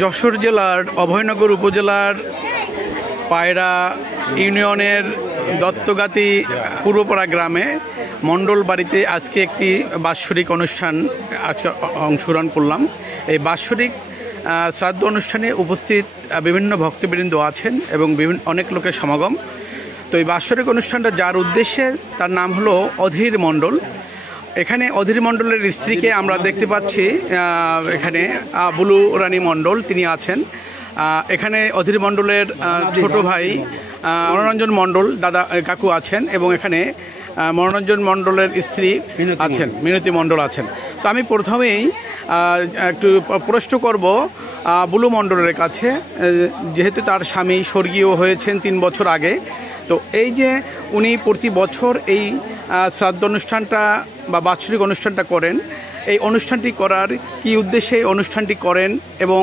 যশোর জেলার অভয়নগর উপজেলার পায়রা ইউনিয়নের দত্তগাতি পূর্বপাড়া গ্রামে মণ্ডল বাড়িতে আজকে একটি বাৎসরিক অনুষ্ঠান আজকে অংশগ্রহণ করলাম। এই বাৎসরিক শ্রাদ্ধ অনুষ্ঠানে উপস্থিত বিভিন্ন ভক্তবৃন্দ আছেন এবং অনেক লোকের সমাগম। তো এই বাৎসরিক অনুষ্ঠানটা যার উদ্দেশ্যে তার নাম হলো অধীর মণ্ডল। এখানে অধীর মণ্ডলের স্ত্রীকে আমরা দেখতে পাচ্ছি, এখানে বুলু রানী মণ্ডল তিনি আছেন। এখানে অধীর মণ্ডলের ছোট ভাই মনোরঞ্জন মণ্ডল দাদা কাকু আছেন এবং এখানে মনোরঞ্জন মণ্ডলের স্ত্রী আছেন মিনতি মণ্ডল আছেন। তো আমি প্রথমেই একটু প্রশ্ন করব বুলু মণ্ডলের কাছে, যেহেতু তার স্বামী স্বর্গীয় হয়েছেন 3 বছর আগে। তো এই যে উনি প্রতি বছর এই শ্রাদ্ধ অনুষ্ঠানটা বা বাৎসরিক অনুষ্ঠানটা করেন, এই অনুষ্ঠানটি করার কি উদ্দেশ্যে অনুষ্ঠানটি করেন এবং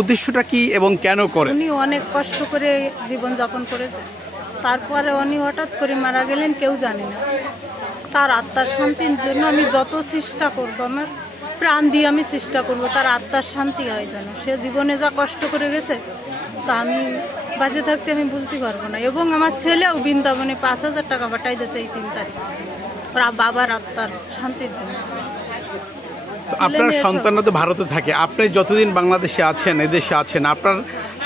উদ্দেশ্যটা কি এবং কেন করেন? উনি অনেক কষ্ট করে জীবনযাপন করেছে, তারপরে উনি হঠাৎ করে মারা গেলেন, কেউ জানে না। তার আত্মার শান্তির জন্য আমি যত চেষ্টা করবো, আমার প্রাণ দিয়ে আমি চেষ্টা করব তার আত্মার শান্তি হয় যেন। সে জীবনে যা কষ্ট করে গেছে তা আমি বাঁচে থাকতে আমি বলতে পারবো না। এবং আমার ছেলেও বৃন্দাবনে 5,000 টাকা পাঠাই দিয়েছে এই 3 তারিখ বাবার আত্মার শান্তির জন্য। আপনার সন্তানরা তো ভারতে থাকে, আপনি যতদিন বাংলাদেশে আছেন, এদেশে আছেন, আপনার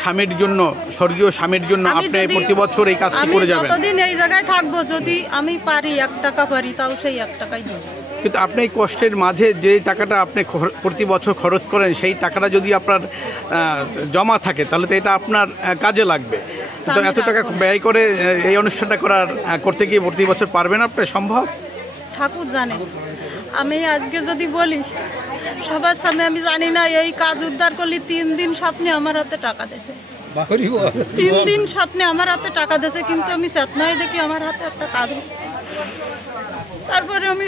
স্বামীর জন্য, স্বর্গীয় স্বামীর জন্য আপনি প্রতি বছর এই কাজটি করে যাবেন। যতদিন এই জায়গায় থাকবো, যদি আমি পারি 1 টাকা পারি, তাও সেই 1 টাকাই দেব। কিন্তু আপনি এই কষ্টের মাঝে যে টাকাটা আপনি প্রতি বছর খরচ করেন, সেই টাকাটা যদি আপনার জমা থাকে তাহলে তো এটা আপনার কাজে লাগবে। তো এত টাকা ব্যয় করে এই অনুষ্ঠানটা করতে গিয়ে প্রতি বছর পারবেন আপনি? সম্ভব? ঠাকুর জানে। আমি আজকে যদি বলি সবার সামনে, আমি জানি না এই কাজ উদ্ধার করলে 3 দিন স্বপ্নে আমার হাতে টাকা দিয়েছে, 3 দিন স্বপ্নে আমার হাতে টাকা দিয়েছে, কিন্তু আমি চেতনায় দেখি আমার হাতে একটা কাজ হচ্ছে। তারপরে আমি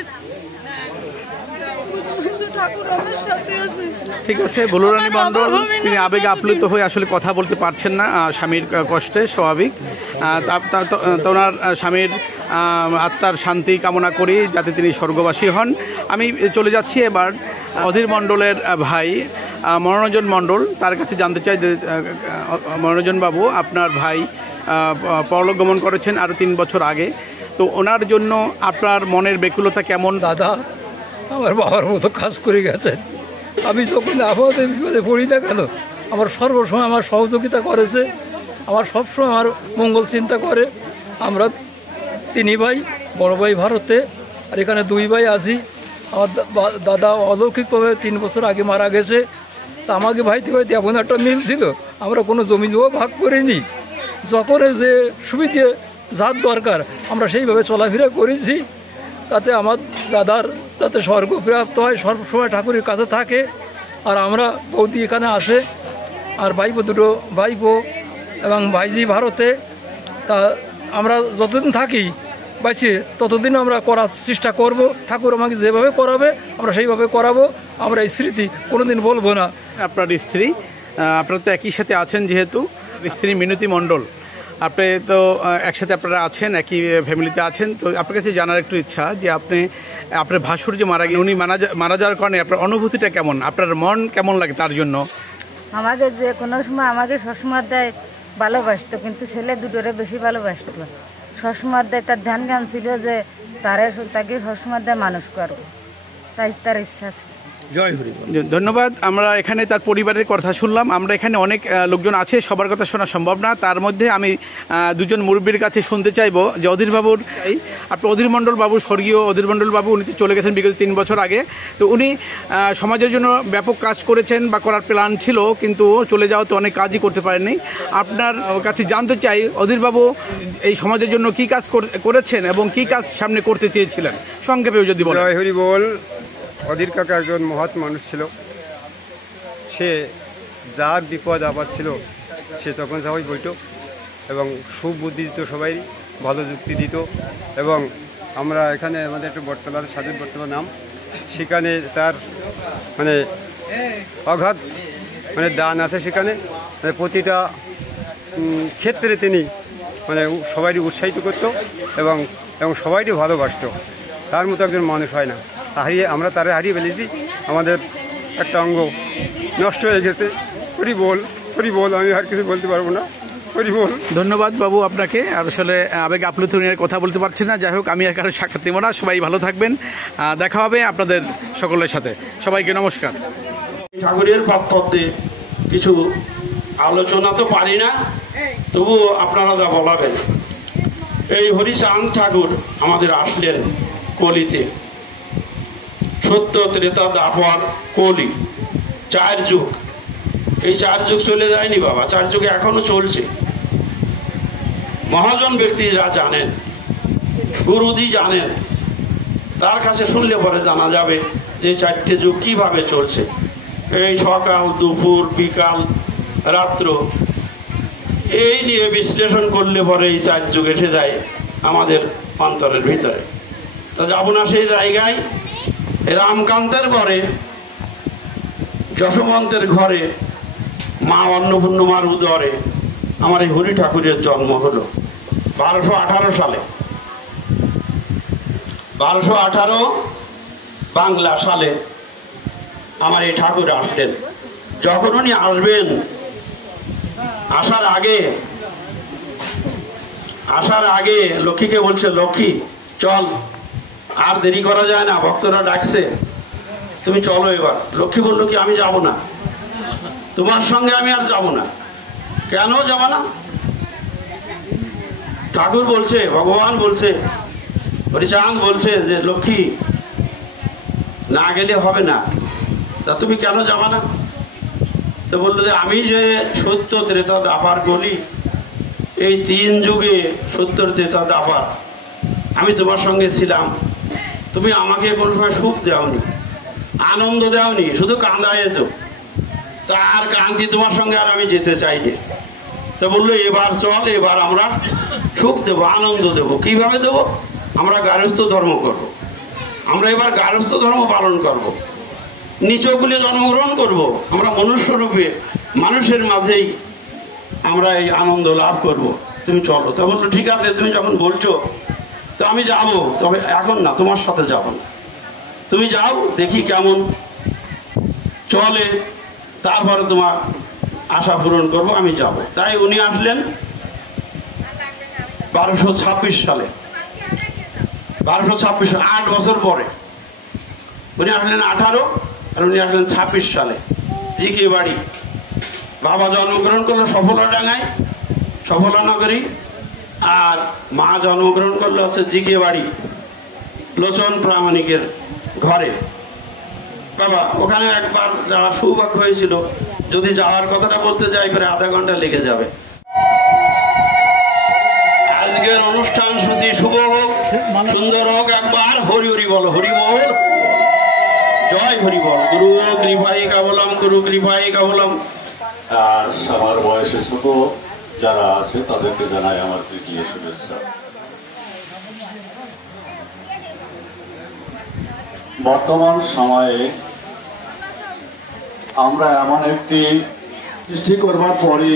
ঠিক আছে। বুলু রানী মণ্ডল তিনি আবেগে আপ্লুত হয়ে আসলে কথা বলতে পারছেন না, স্বামীর কষ্টে, স্বাভাবিক। ওনার স্বামীর আত্মার শান্তি কামনা করি যাতে তিনি স্বর্গবাসী হন। আমি চলে যাচ্ছি এবার অধীর মণ্ডলের ভাই মনোরঞ্জন মণ্ডল, তার কাছে জানতে চাই যে মনোরঞ্জন বাবু, আপনার ভাই পরলোক গমন করেছেন আরও 3 বছর আগে। তো ওনার জন্য আপনার মনের ব্যাকুলতা কেমন? দাদা আমার বাবার মতো কাজ করে গেছেন। আমি যখন আপদে বিপদে পড়ি না কেন, আমার সর্বসময় আমার সহযোগিতা করেছে, আমার সবসময় আমার মঙ্গল চিন্তা করে। আমরা 3 ভাই, বড় ভাই ভারতে, আর এখানে 2 ভাই আছি। আমার দাদা অলৌকিকভাবে 3 বছর আগে মারা গেছে। তা আমাকে ভাইতে ভাইতে এমন একটা মিল ছিল, আমরা কোনো জমি জমা ভাগ করিনি। যখন যে সুবিধে যার দরকার আমরা সেইভাবে চলাফেরা করেছি, তাতে আমার দাদার যাতে স্বর্গ প্রাপ্ত হয়, সর্বসময় ঠাকুরের কাছে থাকে। আর আমরা বৌদি এখানে আছে, আর ভাইপো 2 ভাইপো এবং ভাইজি ভারতে। তা আমরা যতদিন থাকি বাইছে ততদিন আমরা করার চেষ্টা করব। ঠাকুর আমাকে যেভাবে করাবে আমরা সেইভাবে করাবো। আমরা এই স্মৃতি কোনোদিন বলবো না। আপনার স্ত্রী, আপনারা তো একই সাথে আছেন, যেহেতু স্ত্রী মিনতি মণ্ডল, আপনি তো একসাথে আপনারা আছেন, একই ফ্যামিলিতে আছেন। তো আপনার কাছে জানার একটু ইচ্ছা যে আপনার ভাসুর যে মারা গেলেন, উনি মারা যাওয়ার কারণে আপনার অনুভূতিটা কেমন, আপনার মন কেমন লাগে তার জন্য? আমাদের যে কোনো সময় আমাকে সবসময় দেয় ভালোবাসতো, কিন্তু ছেলে 2টোরে বেশি ভালোবাসতো। সবসময় দেয়, তার ধ্যান জ্ঞান ছিল যে তাকে সবসময় দেয় মানুষ করবো, তাই তার ইচ্ছা আছে। জয় হরি। ধন্যবাদ। আমরা এখানে তার পরিবারের কথা শুনলাম। আমরা এখানে অনেক লোকজন আছে, সবার কথা শোনা সম্ভব না। তার মধ্যে আমি 2জন মুরব্বীর কাছে শুনতে চাইবো যে অধীর বাবুর, আপনি অধীর মণ্ডল বাবু, স্বর্গীয় অধীর মণ্ডল বাবু, উনি তো চলে গেছেন বিগত 3 বছর আগে। তো উনি সমাজের জন্য ব্যাপক কাজ করেছেন বা করার প্ল্যান ছিল, কিন্তু চলে যাওয়াতে অনেক কাজই করতে পারেননি। আপনার কাছে জানতে চাই অধীর বাবু এই সমাজের জন্য কি কাজ করেছেন এবং কি কাজ সামনে করতে চেয়েছিলেন, সংক্ষেপে যদি বলেন। জয় হরি বল। অধীর কাকা একজন মহৎ মানুষ ছিল। সে যার বিপদ আপদ ছিল সে তখন সবাই বইত এবং সুবুদ্ধি দিত, সবাই ভালো যুক্তি দিত। এবং আমরা এখানে আমাদের একটু বটতলা, সাধুর বটতলা নাম, সেখানে তার অগাধ দান আছে। সেখানে প্রতিটা ক্ষেত্রে তিনি সবাই উৎসাহিত করত এবং সবাইকে ভালোবাসত। তার মতো একজন মানুষ হয় না। আমরা তারা হারিয়ে ফেলেছি। আমাদের একটা অঙ্গ নষ্ট হয়ে গেছে। হরি বল, হরি বল, আমি আর কিছু বলতে পারবো না। হরি বল। ধন্যবাদ বাবু আপনাকে। আর আসলে আবেগে আপ্লুত নিয়ে কথা বলতে পারছি না। যাই হোক, আমি আর কারো সাক্ষাৎ দেবো না। সবাই ভালো থাকবেন, দেখা হবে আপনাদের সকলের সাথে। সবাইকে নমস্কার। ঠাকুরের প্রাপ্ততে কিছু আলোচনা তো পারি না, তবু আপনারা যা বলাবেন। এই হরিচাঁদ ঠাকুর আমাদের আসলেন কলিতে, সত্য ত্রেতা দ্বাপর কলি, 4 যুগ। এই 4 যুগ চলে যায়নি বাবা, 4 যুগে এখনো চলছে। মহাজন ব্যক্তিরা জানেন, গুরুজি জানেন, তার কাছে শুনলে পরে জানা যাবে যে 4টে যুগ কিভাবে চলছে। এই সকাল, দুপুর, বিকাল, রাত্র, এই নিয়ে বিশ্লেষণ করলে পরে এই 4 যুগ এসে যায় আমাদের অন্তরের ভিতরে। তা যাব না সেই জায়গায়। রামকান্তের পরে যশবন্তের ঘরে মা অন্নপূর্ণমার উদরে আমার এই হরি ঠাকুরের জন্ম হলো 1218 সালে। 1218 বাংলা সালে আমার এই ঠাকুর আসলেন। যখন উনি আসবেন, আসার আগে লক্ষ্মীকে বলছে, লক্ষ্মী চল, আর দেরি করা যায় না, ভক্তরা ডাকছে, তুমি চলো এবার। লক্ষ্মী বললো কি, আমি যাব না, তোমার সঙ্গে আমি আর যাব না। কেন যাব না? ঠাকুর বলছে, ভগবান বলছে, হরিচাঁদ বলছে যে লক্ষ্মী না গেলে হবে না, তা তুমি কেন যাবা না? তো বললো যে আমি যে সত্য ত্রেতা দ্বাপার বলি, এই 3 যুগে সত্য ত্রেতা দ্বাপার আমি তোমার সঙ্গে ছিলাম। তুমি আমাকে কোনো সময় সুখ দেওনি, আনন্দ দেওনি, শুধু কান্দাইছো। তা আর কান্তি তোমার সঙ্গে আর আমি যেতে চাইনি। তো বললো এবার চল, এবার আমরা সুখ দেবো, আনন্দ দেবো। কিভাবে দেবো? আমরা গার্হস্থ ধর্ম করব। আমরা এবার গার্হস্থ ধর্ম পালন করব, নিচকুলে জন্মগ্রহণ করব। আমরা মনুষ্য রূপে মানুষের মাঝেই আমরা এই আনন্দ লাভ করব। তুমি চলো। তা বললো ঠিক আছে, তুমি যখন বলছো তো আমি যাব, তবে এখন না, তোমার সাথে যাব না। তুমি যাও, দেখি কেমন চলে, তারপরে তোমার আশা পূরণ করব, আমি যাব। তাই উনি আসলেন 1226 সালে। 1226 সালে, 8 বছর পরে। উনি আসলেন 18 আর উনি আসলেন 26 সালে। জিকে বাড়ি। বাবা জন্মগ্রহণ করলো সফলাডাঙ্গায়, সফলানগরী, আর মা জন্মগ্রহণ করলো হচ্ছে জিকে বাড়ি, লোচন প্রামাণিকের ঘরে। বাবা ওখানে একবার যাওয়া সৌভাগ্য হয়েছিল। যদি যাওয়ার কথাটা বলতে যাই করে আধা ঘন্টা লেগে যাবে। আজকের অনুষ্ঠান সূচি শুভ হোক, সুন্দর হোক। একবার হরি হরি বলো, হরি বল, জয় হরি বল। গুরু কৃপাই কাবলম, গুরু কৃপাই কাবলম। আর আমার বয়সে ছোট যারা আছে তাদেরকে জানাই আমার প্রীতীয় শুভেচ্ছা। বর্তমান সময়ে আমরা এমন একটি সৃষ্টি করবার পরে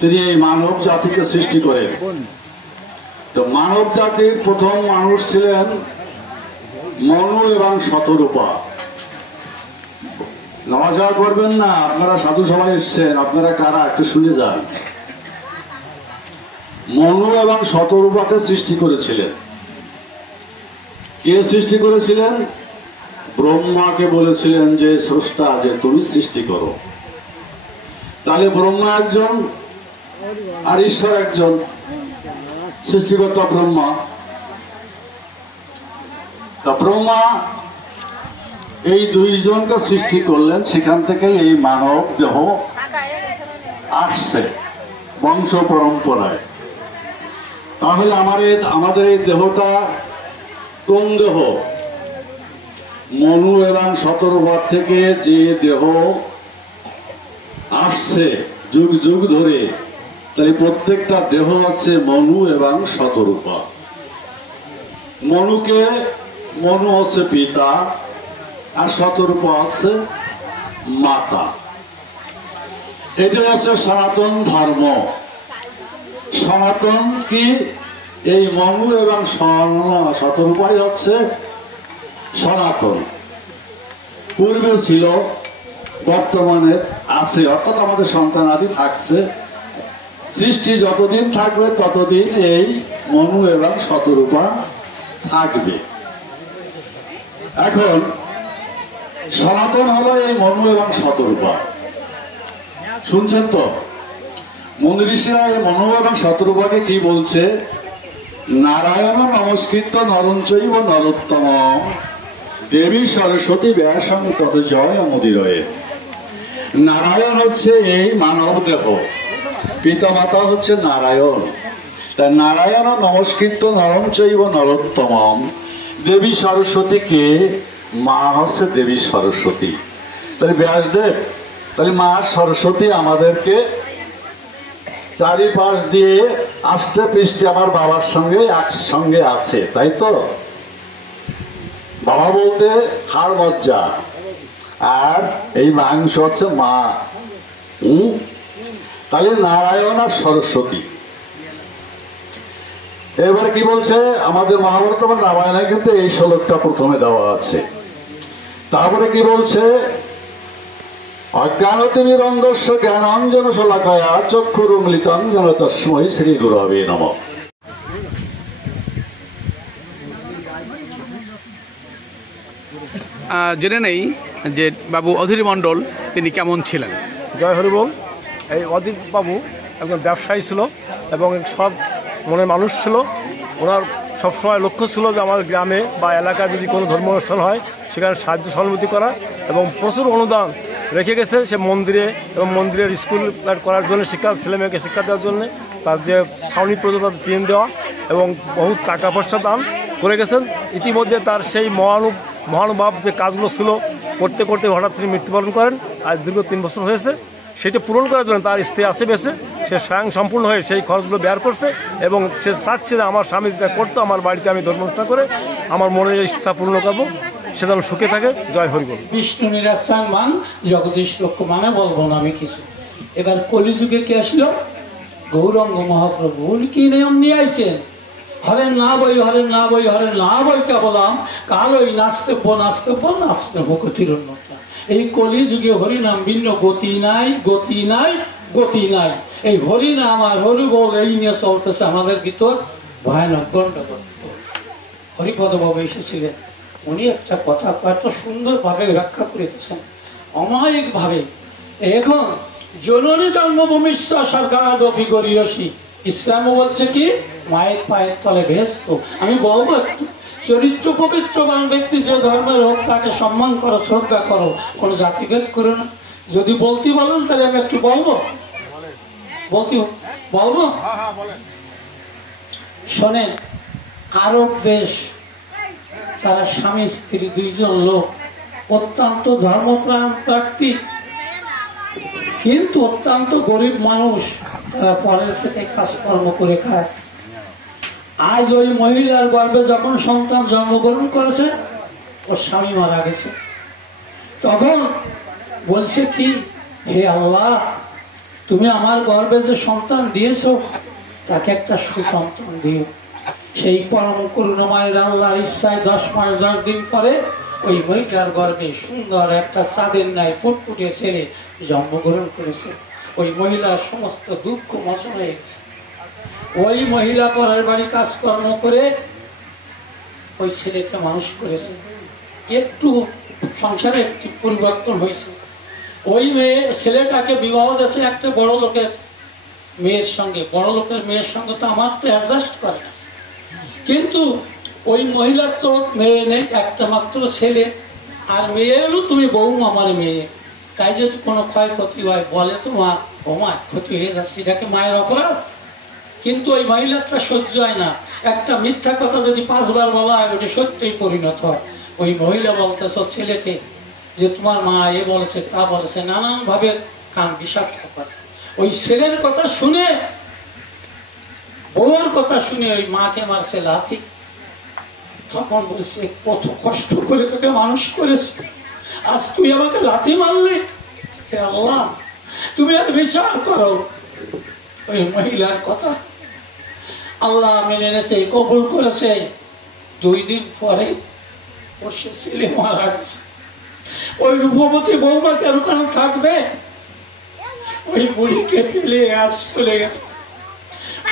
তিনি এই মানব জাতিকে সৃষ্টি করেন। তো মানব জাতির প্রথম মানুষ ছিলেন মনু এবং শতরূপা। নমস্কার করবেন না, আপনারা সাধু সবাই এসছেন, আপনারা কারা একটু শুনে যান। মনু এবং শতরূপাকে সৃষ্টি করেছিলেন। কে সৃষ্টি করেছিলেন? ব্রহ্মাকে বলেছিলেন যে স্রষ্টা, যে তুমি সৃষ্টি করো। তাহলে ব্রহ্মা একজন আর ঈশ্বর একজন, সৃষ্টিকর্তা ব্রহ্মা। তা ব্রহ্মা এই 2 জনকে সৃষ্টি করলেন, সেখান থেকে এই মানব দেহ আসছে বংশ পরম্পরায়। তাহলে আমাদের এই দেহটা কোন দেহ? মনু এবং শতরূপা থেকে যে দেহ আসছে যুগ যুগ ধরে, তাই প্রত্যেকটা দেহ হচ্ছে মনু এবং শতরূপা। মনু হচ্ছে পিতা আর শতরূপা হচ্ছে মাতা। এটা হচ্ছে সনাতন ধর্ম। সনাতন কি? এই মনু এবং শতরূপাই হচ্ছে সনাতন। পূর্বে ছিল, বর্তমানে আছে, অর্থাৎ আমাদের সন্তানাদি থাকছে। সৃষ্টি যতদিন থাকবে ততদিন এই মনু এবং শতরূপা থাকবে। এখন সনাতন হলো এই মনু এবং শতরূপা। শুনছেন তো? মুনি ঋষিরা এই মনু এবং শতরূপাকে কি বলছে? নারায়ণ নমস্কৃত নরঞ্চৈব নরোত্তম দেবী সরস্বতী ব্যাসং তত জয় মুদিরয়ে। নারায়ণ হচ্ছে এই মানব দেহ, পিতামাতা হচ্ছে নারায়ণ। তাই নারায়ণ নমস্কৃত নরঞ্চৈব নরোত্তম দেবী সরস্বতীকে, মা হচ্ছে দেবী সরস্বতী। তাহলে ব্যাসদেব, তাহলে মা সরস্বতী আমাদেরকে চারিপাশ দিয়ে আষ্টে পৃষ্ঠে আমার বাবার সঙ্গে একসঙ্গে আছে, তাই তো? বাবা বলতে হাড় মজ্জা, আর এই মাংস হচ্ছে মা। তাহলে নারায়ণ আর সরস্বতী। এবারে কি বলছে আমাদের মহাভারত বা রামায়ণে কিন্তু এই শ্লোকটা প্রথমে দেওয়া আছে। তারপরে কি বলছে? অজ্ঞানতিমিরন্ধস্য জ্ঞানাঞ্জন শলাকায়া চক্ষুরুন্মিলিতং যেন তস্मै শ্রী গুরবে নমঃ। জেনে নেই যে বাবু অধীর মণ্ডল তিনি কেমন ছিলেন। জয় হরিবোল। এই অধীর বাবু একজন ব্যবসায়ী ছিল এবং সব মনের মানুষ ছিল। ওনার সবসময় লক্ষ্য ছিল যে আমার গ্রামে বা এলাকায় যদি কোনো ধর্ম অনুষ্ঠান হয় সেখানে সাহায্য সহানুভূতি করা, এবং প্রচুর অনুদান রেখে গেছে সে মন্দিরে এবং মন্দিরের স্কুল করার জন্য, শিক্ষা ছেলেমেয়েকে শিক্ষা দেওয়ার জন্য, তার যে ছাউনি পর্যন্ত ট্রেন দেওয়া এবং বহু টাকা পয়সা দান করে গেছেন। ইতিমধ্যে তার সেই মহানুভাব যে কাজগুলো ছিল করতে করতে হঠাৎ তিনি মৃত্যুবরণ করেন। আজ দীর্ঘ 3 বছর হয়েছে। সেটা পূরণ করার জন্য তার স্ত্রী আছে বেঁচে, সে স্বয়ং সম্পূর্ণ হয়ে সেই খরচগুলো ব্যয় করছে এবং সে চাচ্ছে যে আমার স্বামী যেটা করতো আমার বাড়িতে আমি ধর্ম অনুষ্ঠান করে আমার মনের ইচ্ছা পূর্ণ করবো, সে যেন সুখে থাকে। জয় হরিবোল। বিষ্ণু নিরাশ্রাং মান জগদীশ লক্ষ্য মানে বলবো না আমি কিছু। এবার কলিযুগে কে আসলো? গৌরাঙ্গ মহাপ্রভু। উনি কি নিয়ম নিয়ে আইছেন? হরেন না বই, হরেন না বই, হরেন না বই কে বললাম কাল ওই নাচতেব্য নাচতেব্য নাচতেব্য গতির উন্নতা। এই কলিযুগে হরিনাম ভিন্ন গতি নাই, গতি নাই, গতি নাই। এই হরিনাম আর হরিবোল এই নিয়ে চলতেছে আমাদের ভিতর ভয়ানক গণ্ডগোল। হরিপদ বাবু এসেছিলেন, উনি একটা কথা এত সুন্দরভাবে ব্যাখ্যা করে দিয়েছেন অমায়িকভাবে। এখন জননী জন্মভূমি সরকারি গরিয়সী, ইসলামও বলছে কি মায়ের পায়ের তলে ভেস্ত। আমি বলবো একটু চরিত্র পবিত্রবান ব্যক্তি যে ধর্মের হোক তাকে সম্মান করো, শ্রদ্ধা করো, কোনো জাতিভেদ করো না। যদি বলতে বলেন তাহলে আমি একটু বলবো, বলবো শোনেন। আরব দেশ, তারা স্বামী স্ত্রী 2 জন লোক, অত্যন্ত ধর্মপ্রাণ প্রার্থী, কিন্তু অত্যন্ত গরিব মানুষ। তারা পরের ক্ষেত্রে কাজকর্ম করে খায়। আজ ওই মহিলার গর্ভে যখন সন্তান জন্মগ্রহণ করেছে, ওর স্বামী মারা গেছে। তখন বলছে কি, হে আল্লাহ, তুমি আমার গর্ভে যে সন্তান দিয়েছ তাকে একটা সুসন্তান দিও। সেই পরম করুণাময় আল্লাহর ইচ্ছায় 10 মাস 10 দিন পরে ওই মহিলার গর্ভে সুন্দর একটা চাঁদের ন্যায় ফুটফুটে ছেলে জন্মগ্রহণ করেছে। ওই মহিলার সমস্ত দুঃখ মোচন হয়ে গেছে। ওই মহিলা পরের বাড়ি কাজকর্ম করে ওই ছেলেকে মানুষ করেছে। একটু সংসারে একটি পরিবর্তন হয়েছে। ওই ছেলেটাকে বিবাহ দিয়েছে একটা বড় লোকের মেয়ের সঙ্গে। বড় লোকের মেয়ের সঙ্গে তো আমার তো অ্যাডজাস্ট করে না, কিন্তু ওই মহিলার তো মেয়ে নেই, একটা মাত্র ছেলে। আর মেয়ে এলো তুমি বউ আমার মেয়ে, তাই যদি কোনো ক্ষয়ক্ষতি হয় বলে তো মা, ও মা ক্ষতি হয়ে যাচ্ছে, এটাকে মায়ের অপরাধ। কিন্তু ওই মহিলাটা সহ্য হয় না। একটা মিথ্যা কথা যদি 5 বার বলা হয় ওটা সত্যিই পরিণত হয়। ওই মহিলা বলতেছ ছেলেকে যে তোমার মা এ বলেছে তা বলেছে, নানানভাবে কান বিষাক্ত করে। ওই ছেলের কথা শুনে, বউর কথা শুনে ওই মাকে মারছে লাথি। তখন বলছে কত কষ্ট করে তোকে মানুষ করেছে, আজ তুই আমাকে লাথি মারলি, হে আল্লাহ তুমি আর বিচার করো। ওই মহিলার কথা আল্লাহ মেনে নেছে, কবুল করেছে। 2 দিন পরে ওর সে ছেলে মারা গেছে। ওই রূপবতী বৌমা কেন কেন থাকবে? ওই বুড়িকে ফেলে আজ চলে গেছে।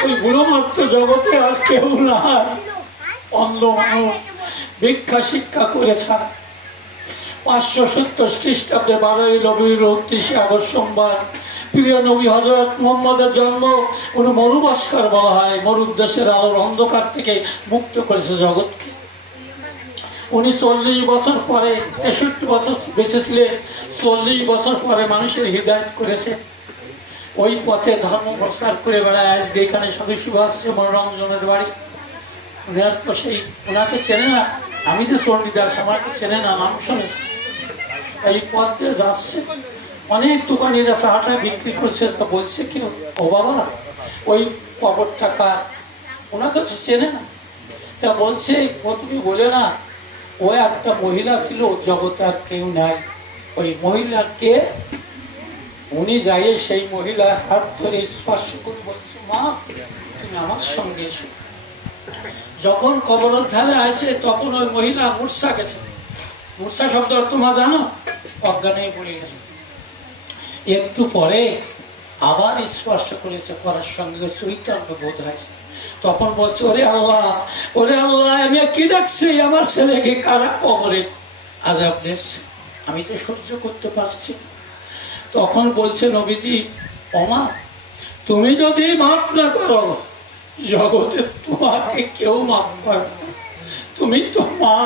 ওই বুড়ো মাত্র জগতে আর কেউ না, অন্ধ মানুষ ভিক্ষা শিক্ষা করেছে। 570 খ্রিস্টাব্দে 12ই রবিউল 29 আগস্ট সোমবার প্রিয় নবী হযরত মুহাম্মদের জন্ম। উনি মরুভাস্কর বলা হয়, মরুর দেশের আলোর অন্ধকার থেকে মুক্ত করেছে জগৎকে। উনি 40 বছর পরে, 63 বছর বেঁচে ছিলেন, 40 বছর পরে মানুষের হৃদায়ত করেছে। ওই পথে ধর্ম প্রচার করে বেড়ায়। আজকে এখানে সাধু সুভাষ মনোরঞ্জনের বাড়ি। উনার তো সেই, ওনাকে চেনে না, আমি যে চণ্ডীদাস আমাকে চেনে না, নাম শুনেছি। এই পথ দিয়ে যাচ্ছে, অনেক দোকানিরা চাটা বিক্রি করছে। তো বলছে কি, ও বাবা ওই কবরটা কার? ওনাকে তো চেনে না। তা বলছে, ও তুমি বলে না, ও একটা মহিলা ছিল, জগতে আর কেউ নাই। ওই মহিলা কে? উনি যাই সেই মহিলার হাত ধরে স্পর্শ করে বলছে, মা তুমি আমার সঙ্গে এসো। যখন কবরের ধারে আসে তখন ওই মহিলা মূর্ছা গেছে। মূর্ছা শব্দ তোমরা জানো? অজ্ঞানে পড়ে গেছে। একটু পরে আবার স্পর্শ করেছে, করার সঙ্গে চৈতন্য বোধ হয়েছে। তখন বলছে, ওরে আল্লাহ, ওরে আল্লাহ, আমি কি দেখছি? আমার ছেলেকে কারা কবরে আযাব দিচ্ছে, আমি তো সহ্য করতে পারছি। তখন বলছে নবীজি, ওমা তুমি যদি মাফ না করো জগতে তোমাকে কেউ মাফ করবে না, তুমি তো মা।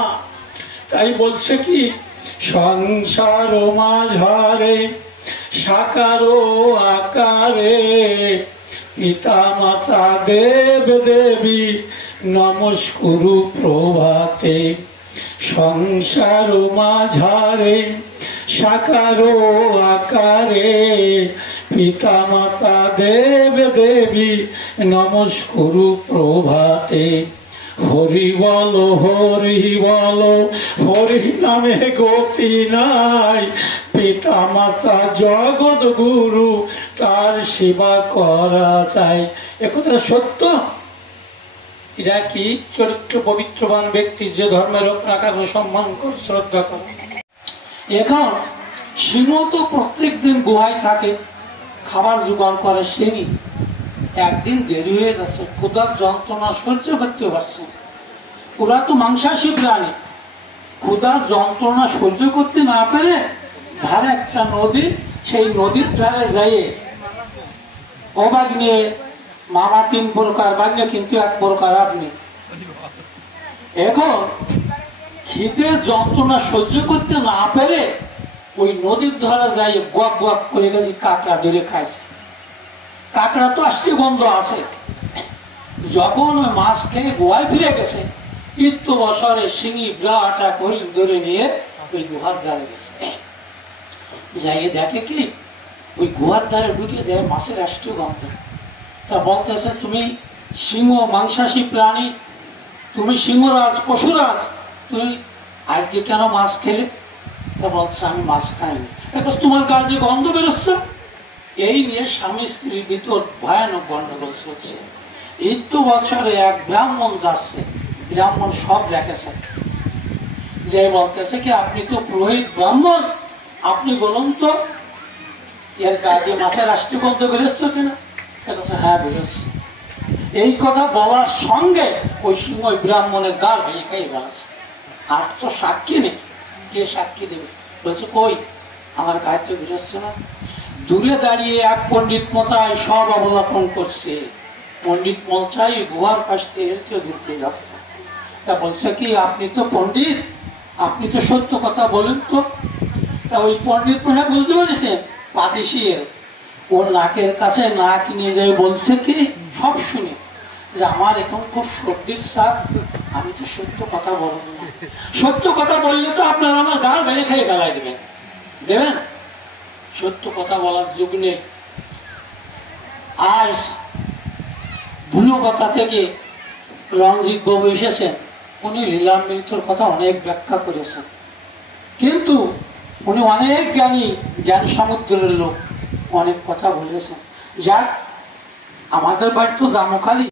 তাই বলছে কি, সংসার মাঝারে সাকারো আকারে পিতা মাতা দেব দেবী নমস্কুরু প্রভাতে। সংসার মাঝারে সাকারো আকারে পিতা মাতা দেব দেবী নমস্কুরু প্রভাতে। হরি বলো, হরি বলো, হরি নামে গতি নাই। পিতা মাতা জগৎ গুরু, তার সেবা করা চাই। একথা সত্য। এরা কি চরিত্র পবিত্রবান ব্যক্তি, যে ধর্মের আকার সম্মান করে শ্রদ্ধা করে। এখন সিংহ তো প্রত্যেক দিন গুহায় থাকে, খাবার জোগাড় করে। সিংহ একদিন দেরি হয়ে যাচ্ছে, ক্ষুধার যন্ত্রণা সহ্য করতে পারছে। ওরা তো মাংসাশী প্রাণী, ক্ষুধার যন্ত্রণা সহ্য করতে না পেরে ধারে একটা নদী, সেই নদীর ধারে যাইয়ে অবাক নিয়ে, মামা 3 প্রকার, বাগ্নে কিন্তু 1 প্রকার আপনি। এখন খিদের যন্ত্রণা সহ্য করতে না পেরে ওই নদীর ধারে যাই গপ গপ করে গেছে, কাঁকড়া ধরে খাইছে। কাঁকড়া তো আসতে গন্ধ আছে। যখন ওই মাছ খেয়ে গোয়ায় ফিরে গেছে, ইত্য বছরে সিংহি বিরাট এক হরিণ ধরে নিয়ে ওই গুহার ধারে গেছে। যাইয়ে দেখে কি, ওই গুহার ধারে ঢুকে দেয় মাছের আসতে গন্ধ। তা বলতেছে, তুমি সিংহ মাংসাশী প্রাণী, তুমি সিংহরাজ, পশুরাজ, তুমি আজকে কেন মাছ খেলে? তা বলছে, আমি মাছ খাইনি। এখন তোমার কাজে গন্ধ বেরোচ্ছে। এই নিয়ে স্বামী স্ত্রীর ভিতর ভয়ানক গন্ডগোল চলছে। এই তো বছরে এক ব্রাহ্মণ যাচ্ছে, ব্রাহ্মণ সব দেখেছে, যে বলতেছে কি, আপনি তো পুরোহিত ব্রাহ্মণ, আপনি বলুন তো এর কাজে মাছের আসতে গন্ধ বেরোচ্ছে কিনা? হ্যাঁ বেরোচ্ছে। এই কথা বলার সঙ্গে ওই সিংহ ব্রাহ্মণের গা ভেঙে খাই বেড়াচ্ছে। আর তো সাক্ষী নেই, কে সাক্ষী দেবে? বলছে, কই আমার গায়ে তো বেরোচ্ছে না। দূরে দাঁড়িয়ে এক পণ্ডিত মশাই সব অবলোকন করছে। পণ্ডিত মশাই গুহার পাশ থেকে ঘুরতে যাচ্ছে। তা বলছে কি, আপনি তো পণ্ডিত, আপনি তো সত্য কথা বলেন তো। তা ওই পণ্ডিত মশাই বুঝতে পেরেছেন, পাতিশির ওর নাকের কাছে নাক নিয়ে যায়, বলছে কি সব শুনে, যে আমার এখন খুব সর্দির চাপ, আমি তো সত্য কথা বলবো না। সত্য কথা বললে তো আপনারা আমার গাল ভেঙে খেয়ে ফেলাই দেবেন, দেবেন? সত্য কথা বলার যুগ নেই। আজ ভুলো কথা থেকে রঞ্জিত বাবু এসেছেন, উনি লীলামৃত্যুর কথা অনেক ব্যাখ্যা করেছেন, কিন্তু উনি অনেক জ্ঞানী, জ্ঞান সমুদ্রের লোক, অনেক কথা বলেছেন। যাক, আমাদের বাড়ি তো দামোখালি,